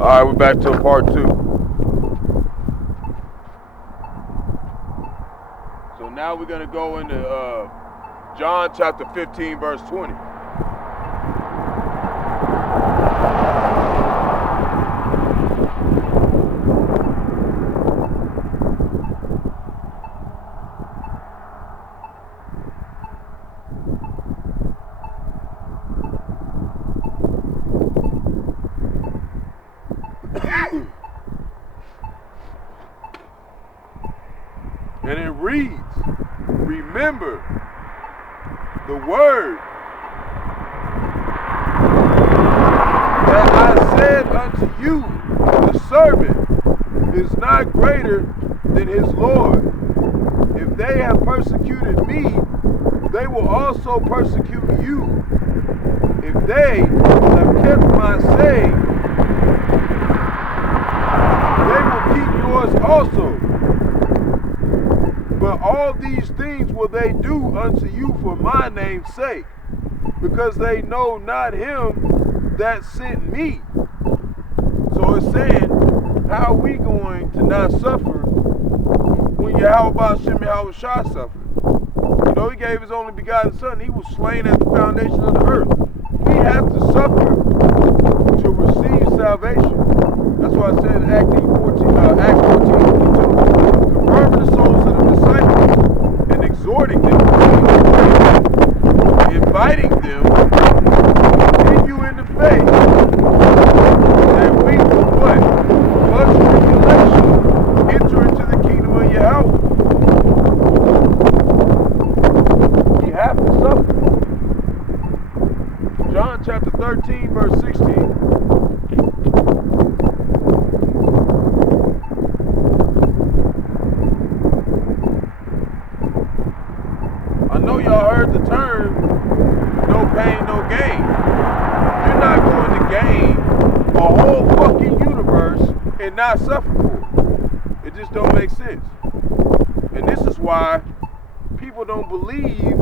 Alright, we're back to part 2. So now we're going to go into John chapter 15, verse 20. And it reads, remember the word that I said unto you, the servant is not greater than his Lord. If they have persecuted me, they will also persecute you. If they have kept my saying, they will keep yours also. But all these things will they do unto you for my name's sake, because they know not him that sent me. So it's saying, how are we going to not suffer when Yahawashi suffered? You know, he gave his only begotten son. He was slain at the foundation of the earth. We have to suffer to receive salvation. That's why I said in Acts 14:22, confirming the souls of the disciples and exhorting them, inviting them to continue in the faith, that we will what? Much tribulation enter into the kingdom of Yahawah. We have to suffer. John chapter 13, verse 16. I know y'all heard the term, no pain, no gain. You're not going to gain a whole fucking universe and not suffer for it. It just don't make sense. And this is why people don't believe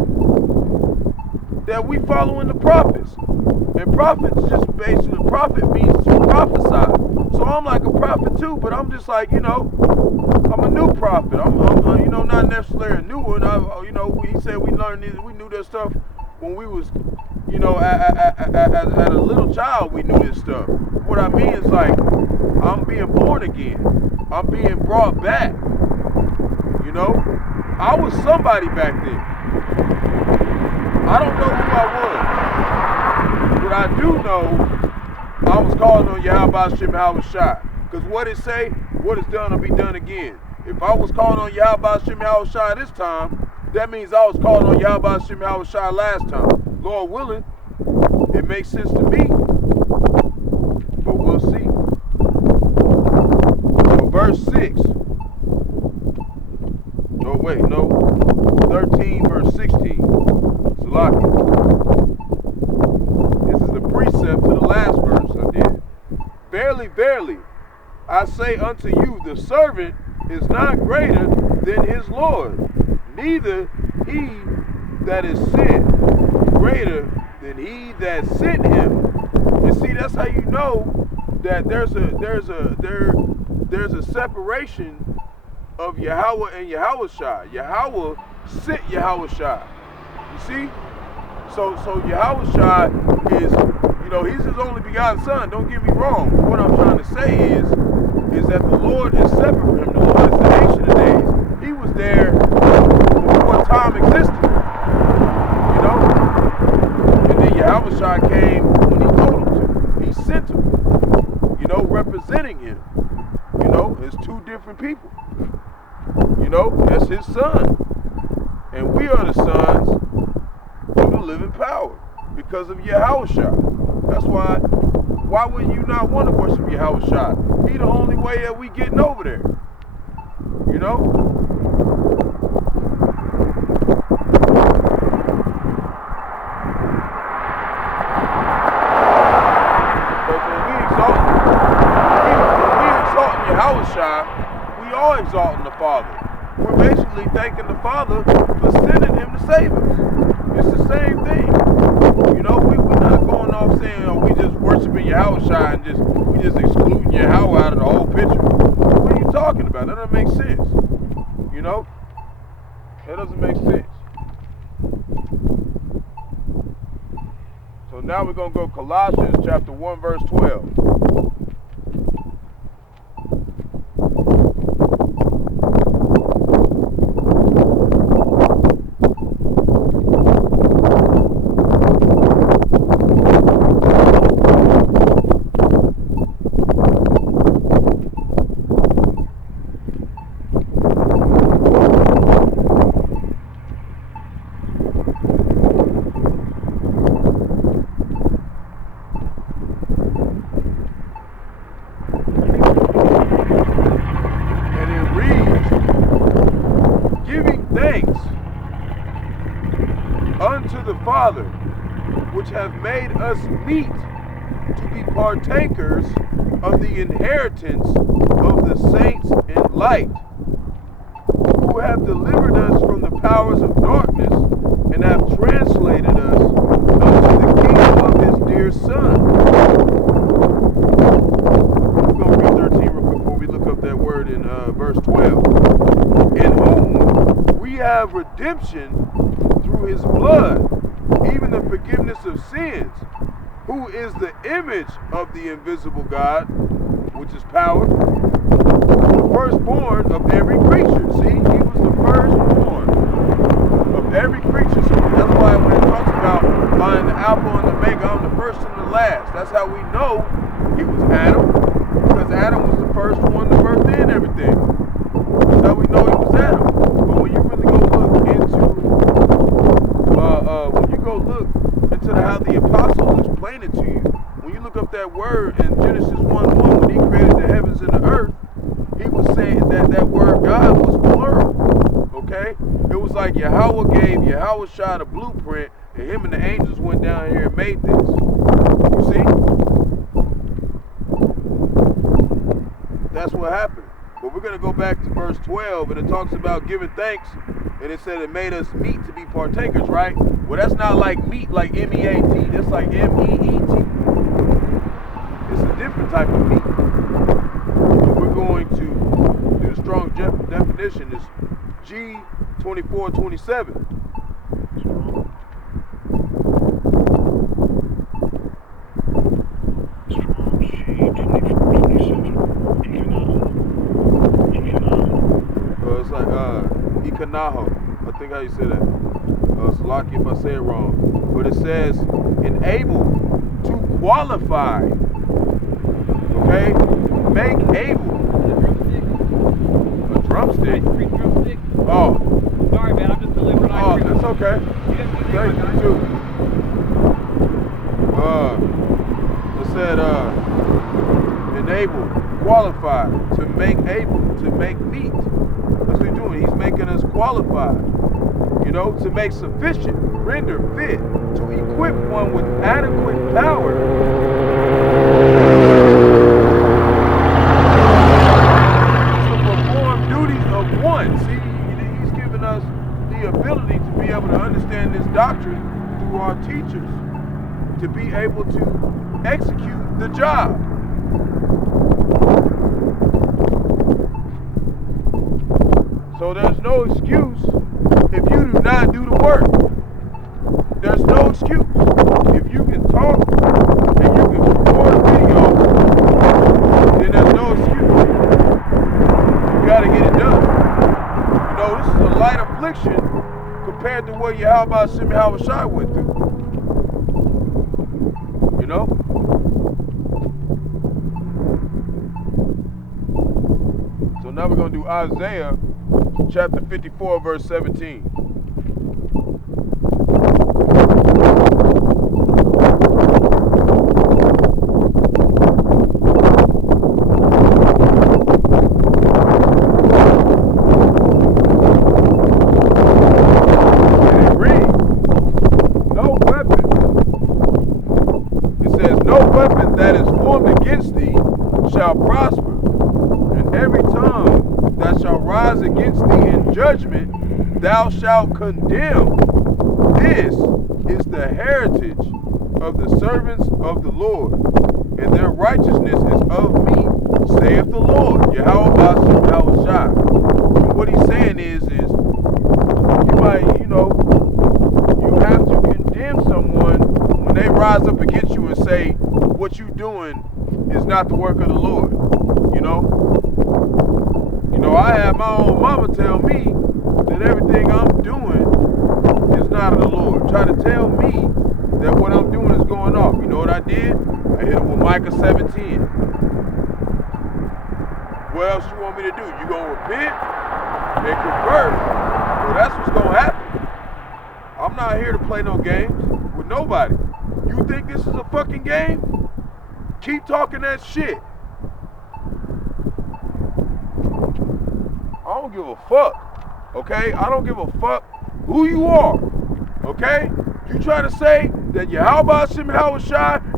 that we following the prophets. And prophets just basically, prophet means to prophesy. So I'm like a prophet too, but I'm just like, you know, I'm a new prophet. I'm you know, not necessarily a new one. You know, he said we learned this, we knew this stuff when we was, you know, as a little child, we knew this stuff. What I mean is like, I'm being born again. I'm being brought back. You know, I was somebody back then. I don't know who I was, but I do know I was calling on Yahawashi. Because what it say, what is done will be done again. If I was calling on Yahawashi this time, that means I was calling on Yahawashi last time. Lord willing, it makes sense to me, but we'll see. So verse 6. Oh wait, no. 13 verse 16. Salaki. This is the precept to the last verse I did. Verily, verily, I say unto you, the servant is not greater than his Lord, neither he that is sent greater than he that sent him. And see, that's how you know that there's a separation of Yahawah and Yahawashi. Yahawah sent Yahawashi. You see? So Yahawashi is, you know, he's his only begotten son. Don't get me wrong. What I'm trying to say is that the Lord is separate from him. The Lord is the Ancient of Days. He was there before time existed. You know? And then Yahawashi came when he told him to. He sent him. You know, representing him. You know, it's two different people. You know, that's his son. And we are the sons of the living power because of Yahawashi. That's why would you not want to worship Yahawashi? He the only way that we getting over there. You know? But when we exalting Yahawashi, we are exalting the Father. We're basically thanking the Father for sending him to save us. It's the same thing. You know, we're not going off saying, oh, we just worshiping Yahawashi and we just excluding Yahawah out of the whole picture. What are you talking about? That doesn't make sense. You know? That doesn't make sense. So now we're going to go Colossians chapter 1 verse 12. Father, which have made us meet to be partakers of the inheritance of the saints in light, who have delivered us from the powers of darkness and have translated us unto the kingdom of his dear Son. We're going to read 13 real quick before we look up that word in verse 12. In whom we have redemption through his blood, even the forgiveness of sins, who is the image of the invisible God, which is power, the firstborn of every creature. See, he was the firstborn of every creature. So that's why when it talks about I'm the Alpha and the Omega, I'm the first and the last. That's how we know he was Adam, because Adam was the first one to birth in everything. That's how we know he was Adam. But when you really go look into how the apostles explain it to you, when you look up that word in Genesis 1:1, when he created the heavens and the earth, he was saying that that word God was plural. Okay? It was like Yahawah gave Yahawashi a blueprint, and him and the angels went down here and made this. You see? That's what happened. But we're going to go back to verse 12, and it talks about giving thanks, and it said it made us meet to be partakers, right? Well, that's not like meat, like M-E-A-T. That's like M-E-E-T. It's a different type of meat. So we're going to do the strong definition. It's G2427. It's like Ikanaho. I think how you say that. It's lucky if I say it wrong. But it says enable to qualify. Okay? Make able. A drumstick? Oh. Sorry, man. I'm just delivering. Oh, that's okay. Thank you, too. It said enable, qualify, to make able, to make meet. That's what he's doing. He's making us qualified. You know, to make sufficient, render fit, to equip one with adequate power. To perform duties of one. See, he's given us the ability to be able to understand this doctrine through our teachers, to be able to execute the job. So there's no excuse if you do not do the work. There's no excuse. If you can talk and you can record a video, then there's no excuse. You gotta get it done. You know, this is a light affliction compared to what Yahawashi went through. You know? So now we're gonna do Isaiah chapter 54, verse 17. And it reads, no weapon. It says, no weapon that is formed against thee shall prosper, and every tongue that shall rise against thee in judgment thou shalt condemn. This is the heritage of the servants of the Lord, and their righteousness is of me, saith the Lord, Yahawashi. And what he's saying is you might, you have to condemn someone when they rise up against you and say, what you doing is not the work of the Lord. I had my own mama tell me that everything I'm doing is not of the Lord. Try to tell me that what I'm doing is going off. You know what I did? I hit it with Micah 7:10. What else you want me to do? You gonna repent and convert? Well, that's what's gonna happen. I'm not here to play no games with nobody. You think this is a fucking game? Keep talking that shit. I don't give a fuck, okay? I don't give a fuck who you are, okay? You try to say that Yahawashi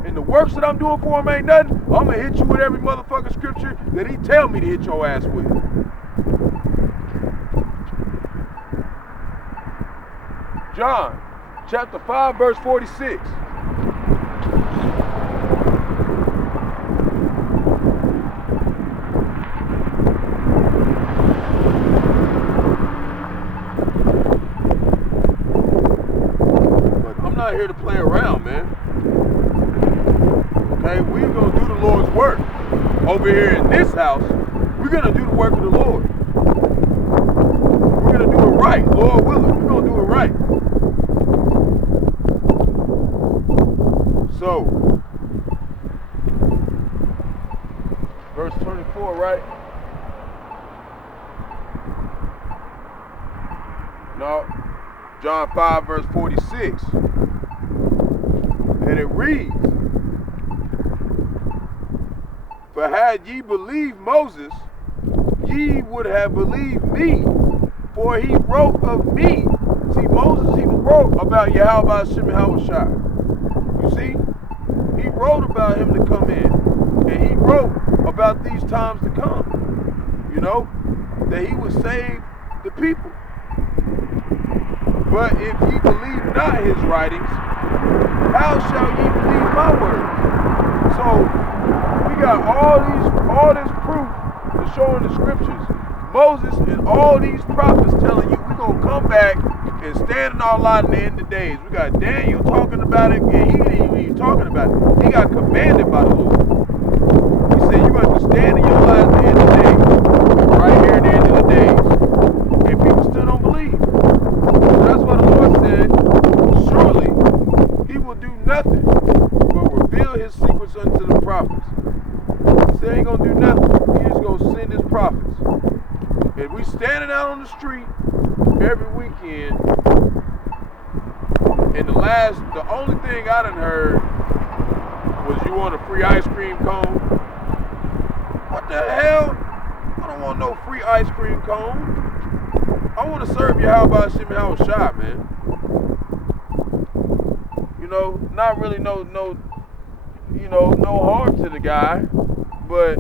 and the works that I'm doing for him ain't nothing, I'm gonna hit you with every motherfucking scripture that he tell me to hit your ass with. John, chapter 5, verse 46. Here to play around, man. Okay, we're gonna do the Lord's work over here in this house. We're gonna do the work of the Lord. We're gonna do it right, Lord willing. We're gonna do it right. So, verse 24, right? No, John 5, verse 46. And it reads, for had ye believed Moses, ye would have believed me, for he wrote of me. See, Moses even wrote about Yahawashi. You see? He wrote about him to come in. And he wrote about these times to come. That he would save the people. But if ye believe not his writings, how shall ye believe my words? So we got all this proof to show in the scriptures. Moses and all these prophets telling you we're gonna come back and stand in our lot in the end of days. We got Daniel talking about it, and he didn't even talking about it. He got commanded by the Lord. He said you're going to stand in your lot at the end of the days, right here at the end of the days. And people still don't believe. So that's why the Lord said, surely he will do nothing but reveal his secrets unto the prophets. He said he ain't gonna do nothing. He just gonna send his prophets. And we standing out on the street every weekend. And the only thing I done heard was you want a free ice cream cone. What the hell? I don't want no free ice cream cone. I want to serve Yahawashi, man. Not really no harm to the guy, but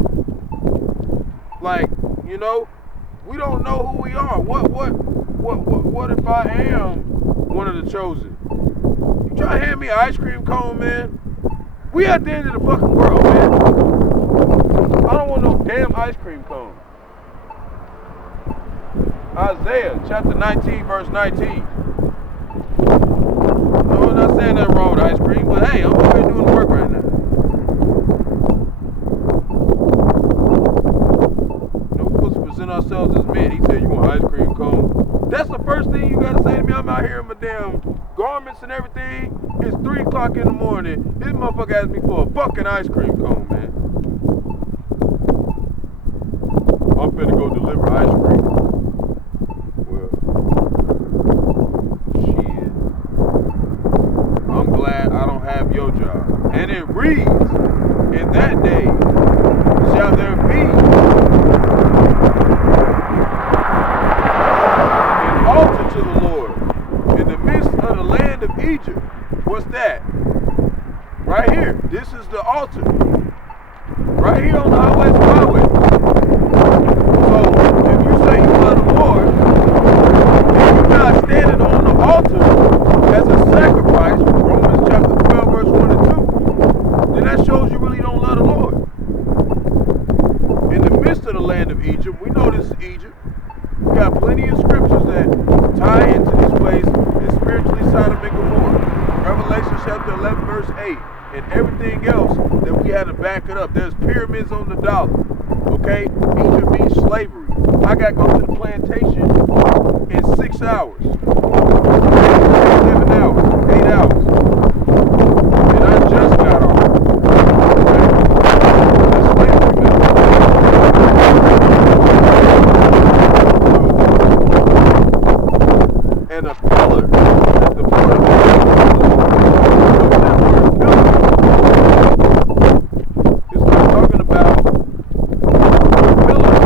we don't know who we are. What if I am one of the chosen? You try to hand me an ice cream cone, man? We at the end of the fucking world, man. I don't want no damn ice cream cone. Isaiah chapter 19, verse 19. No, I'm not saying nothing wrong with ice cream, but hey, I'm over here doing the work right now. We're supposed to present ourselves as men. He said, you want ice cream cone? That's the first thing you gotta say to me. I'm out here in my damn garments and everything. It's 3 o'clock in the morning. This motherfucker asked me for a fucking ice cream cone, man. I'm finna go deliver ice cream. Well, shit. I'm glad I don't have your job. And it reads, in that day shall there be an altar to the Lord in the midst of the land of Egypt. What's that? Right here. This is the altar. Right here on the highway. So, if you say you love the Lord, and you're not standing on the altar as a sacrifice, Romans chapter 12, verse 1 and 2, then that shows you really don't love the Lord. of Egypt. We know this is Egypt. We got plenty of scriptures that tie into this place and spiritually Sodom and Gomorrah. Revelation chapter 11 verse 8 and everything else that we had to back it up. There's pyramids on the dollar. Okay? Egypt means slavery. I got to go to the plantation in 6 hours. 7 hours. 8 hours. And I just got off. And a pillar at the foot of the it's not talking about pillars.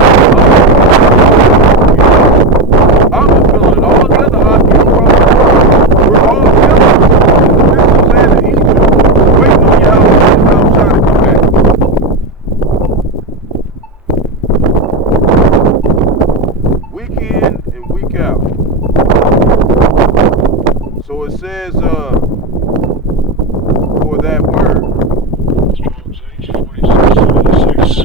I'm the pillar and all the other objects we're all pillars in the midst of the land of Egypt, waiting on Yahawashi and Rawchaa to come back. Week in and week out. So it says, for that word. Strong's H 4676.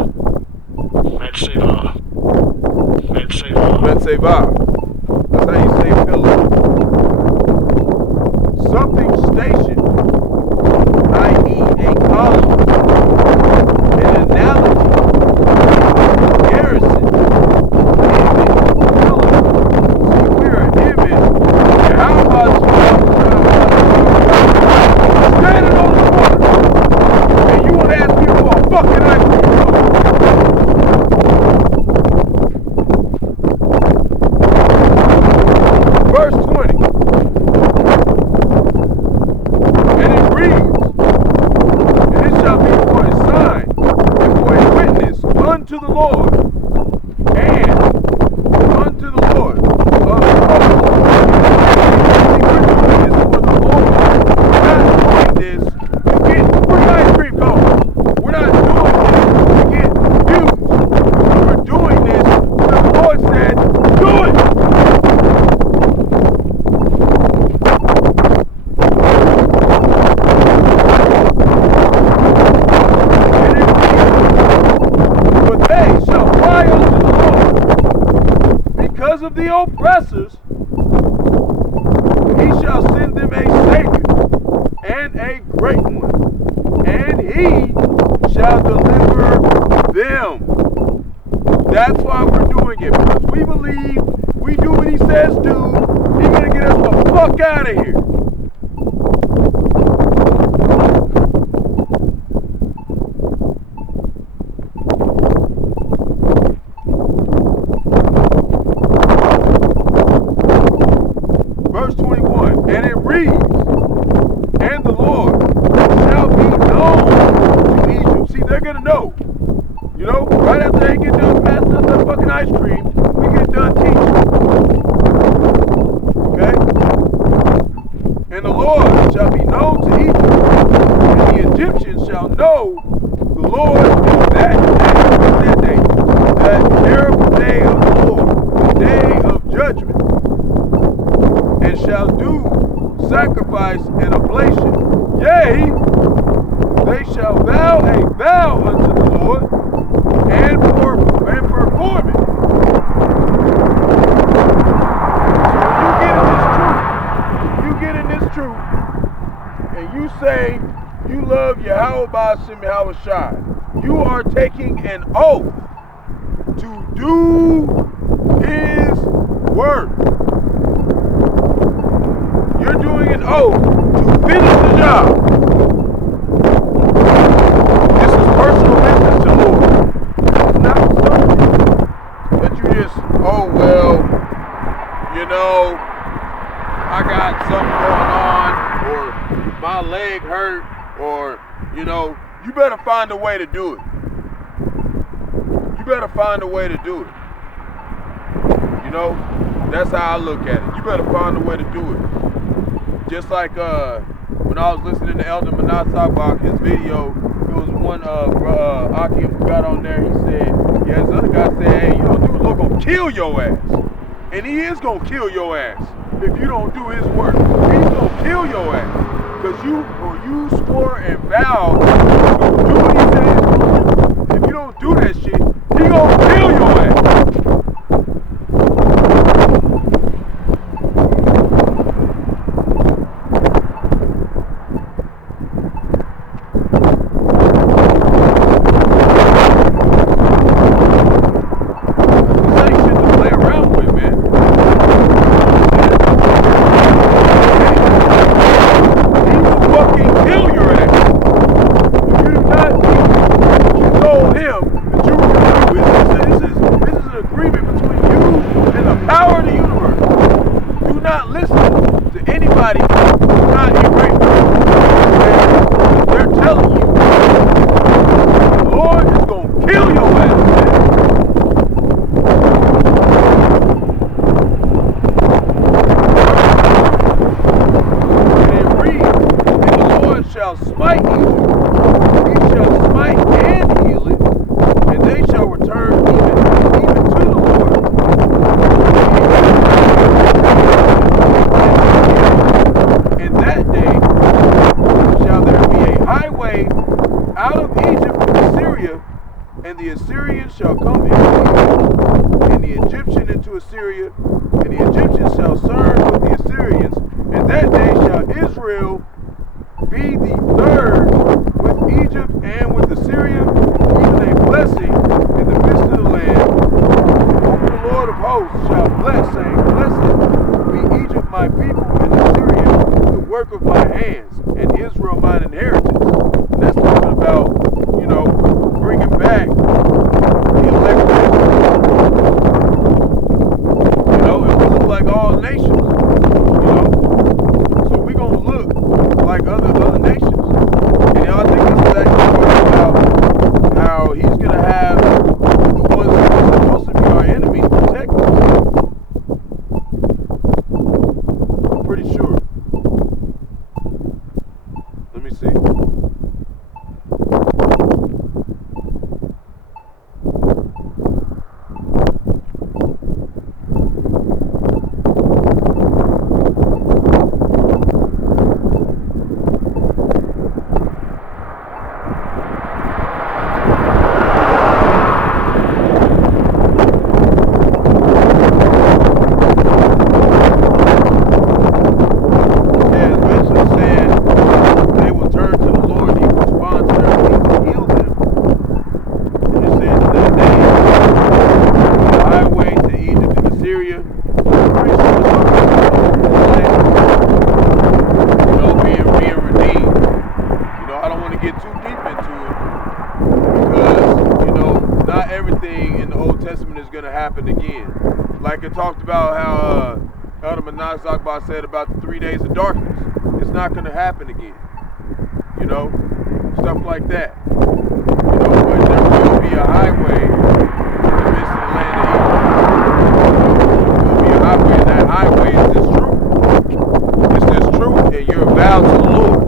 Metseva. That's how you say pillar. Something stationed, i.e. a column, an analogy, garrison, image, pillar. See, we're an image. And how about standing on the corner and you would ask me for a fucking ice cream cone? Verse 20. And it reads, and it shall be for a sign and for a witness unto the Lord and unto the Lord of hosts. We're doing this for the Lord. We're not doing this to get free ice cream cones. We're not doing this to get views. We're doing this because the Lord said, do it. And it reads, but they shall cry unto the Lord because of the oppressors. He shall send them a Savior and a great one, and he shall deliver them. That's why we're doing it, because we believe we do what he says do. He's going to get us the fuck out of here. Verse 21, and it reads, and the Lord shall be known to Egypt. See, they're going to know. You know, right after they get done passing us that fucking ice cream, we get done teaching. Okay? And the Lord shall be known to Egypt, and the Egyptians shall know the Lord that day, that terrible day of the Lord, the day of judgment, and shall do sacrifice and oblation. Yea, they shall vow a vow unto the Lord and perform it. So when you get in this truth, and you say you love Yahawah, Bahasham, Yahawashi, you are taking an oath to do his work. You're doing an oath to finish the job. This is personal business to the Lord. It's not something that you just, oh well, you know, I got something going on, or my leg hurt, or, you know, you better find a way to do it. You better find a way to do it. You know, that's how I look at it. You better find a way to do it. Just like when I was listening to Elder Manat talk about his video, it was one Atham who got on there. He said, yeah, this other guy said, hey, you don't do it, Lord gonna kill your ass. And he is gonna kill your ass if you don't do his work. He's gonna kill your ass. Because you swore and vowed to do what he said he's gonna do. If you don't do that shit, he gonna kill your ass. Assyria, and the Assyrians shall come into Egypt, and the Egyptian into Assyria, and the Egyptians shall serve with the Assyrians, and that day shall Israel be the third with Egypt and with Assyria, even a blessing in the midst of the land, whom the Lord of hosts shall bless, saying, Blessed be Egypt my people, and Assyria the work of my hands, and Israel mine inheritance. And that's talking about, you know, bringing back the elect nation. You know, and we look like all nations. You know, so we're gonna look like other nations. And I think this is actually talking about how he's gonna have the ones that are supposed to be our enemies protect us. I'm pretty sure. Let me see. It talked about how Atham and said about the 3 days of darkness. It's not going to happen again. You know, stuff like that. You know, but there will be a highway in the midst of the land of Egypt. There will be a highway, and that highway is this truth. It's this truth, and you're vowed to the Lord.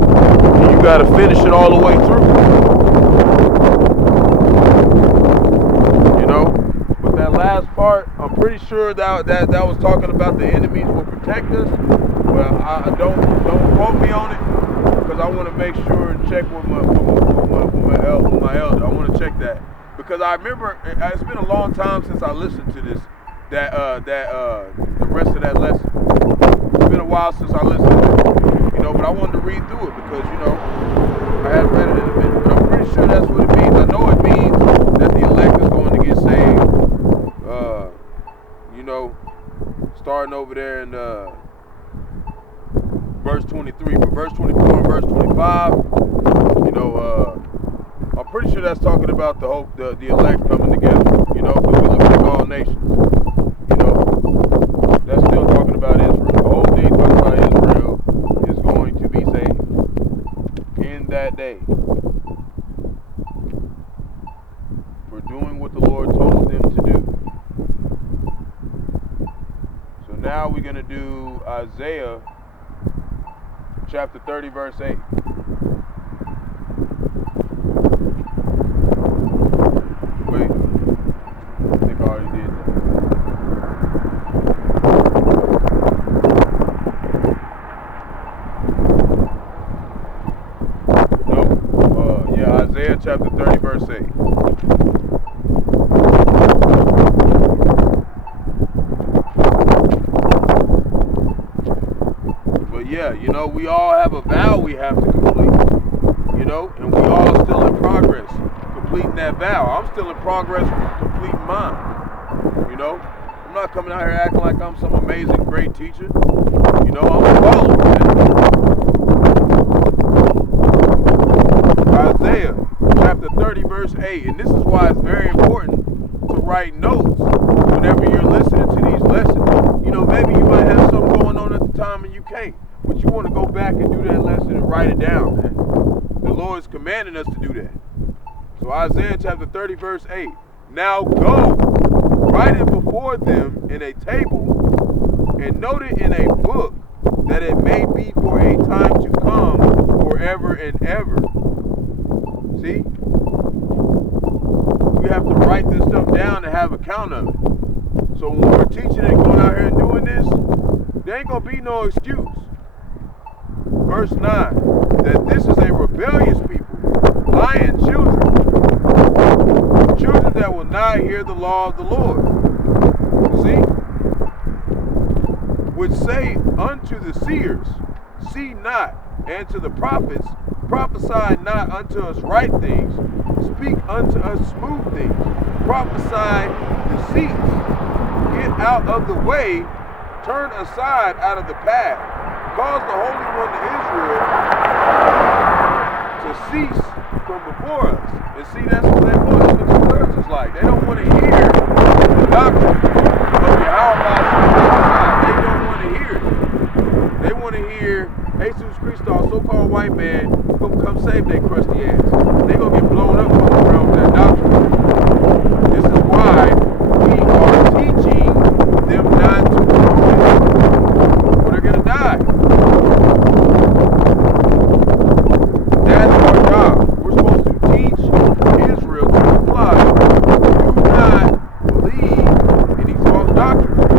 And you got to finish it all the way through. You know, but that last part, I'm pretty sure that was talking about the enemies will protect us. Well, I don't quote me on it, because I want to make sure and check with my elder. I want to check that, because I remember it's been a long time since I listened to this the rest of that lesson. It's been a while since I listened to it, you know. But I wanted to read through it because, you know, I hadn't read it in a minute. But I'm pretty sure that's what it means. I know it means that the elect is going to get saved. You know, starting over there in verse 23, but verse 24 and verse 25, you know, I'm pretty sure that's talking about the elect coming together, you know, because we look like all nations, you know. That's still talking about Israel. The whole thing talking about Israel is going to be saved in that day for doing what the Lord told them to do. Now we're going to do Isaiah chapter 30, verse 8. Wait, I think I already did that. Nope. Yeah, Isaiah chapter 30, verse 8. Yeah, you know, we all have a vow we have to complete, you know, and we all still in progress completing that vow. I'm still in progress completing mine, you know. I'm not coming out here acting like I'm some amazing, great teacher. You know, I'm a follower, man. Isaiah chapter 30, verse 8, and this is why it's very important to write notes whenever you're listening to these lessons. You know, maybe you might have something going on at the time and you can't. But you want to go back and do that lesson and write it down, man. The Lord is commanding us to do that. So Isaiah chapter 30, verse 8. Now go, write it before them in a table, and note it in a book, that it may be for a time to come, forever and ever. See? We have to write this stuff down and have account of it. So when we're teaching and going out here and doing this, there ain't going to be no excuse. Verse 9, that this is a rebellious people, lying children, I hear the law of the Lord. See? Which say unto the seers, see not, and to the prophets, prophesy not unto us right things, speak unto us smooth things, prophesy deceits, get out of the way, turn aside out of the path, cause the Holy One of Israel to cease from before us. And see, that's what they want the two-thirds is like. They don't want to hear the doctrine of Yahawah. They don't want to hear it. They want to hear Jesus Christ, so-called white man, come save their crusty ass. They're going to get blown up around with that doctrine. This is why we are teaching them not to do it. Or they're going to die. That's our job. We're supposed to teach Israel to comply. Do not believe in these false doctrines.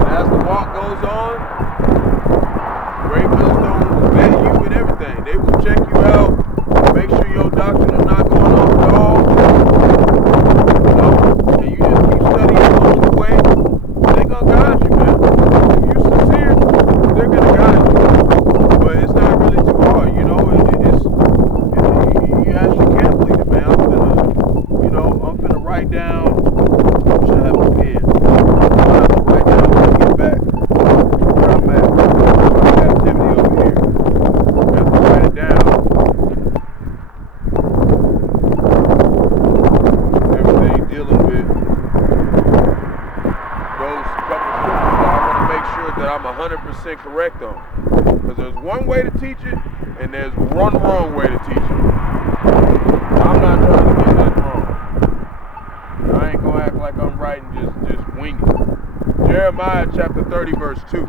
And as the walk goes on, Great Millstone will vet you and everything. They will check you out, make sure your doctrine is not going off at all. You know, and you just keep studying along the way. They're going to guide you, man. If you're sincere, they're going to guide you. But it's not really too hard, you know. You actually can't believe it, man. I'm finna write down. I should have a pen. I'm gonna have to write down when I get back where I'm at. My activity over here. I have to write it down. Everything dealing with those couple scriptures that I want to make sure that I'm 100% correct on. Because there's one way to teach it, and there's one wrong way to teach it. I'm not trying to get nothing wrong. I ain't gonna act like I'm writing just wing it. Jeremiah chapter 30 verse 2.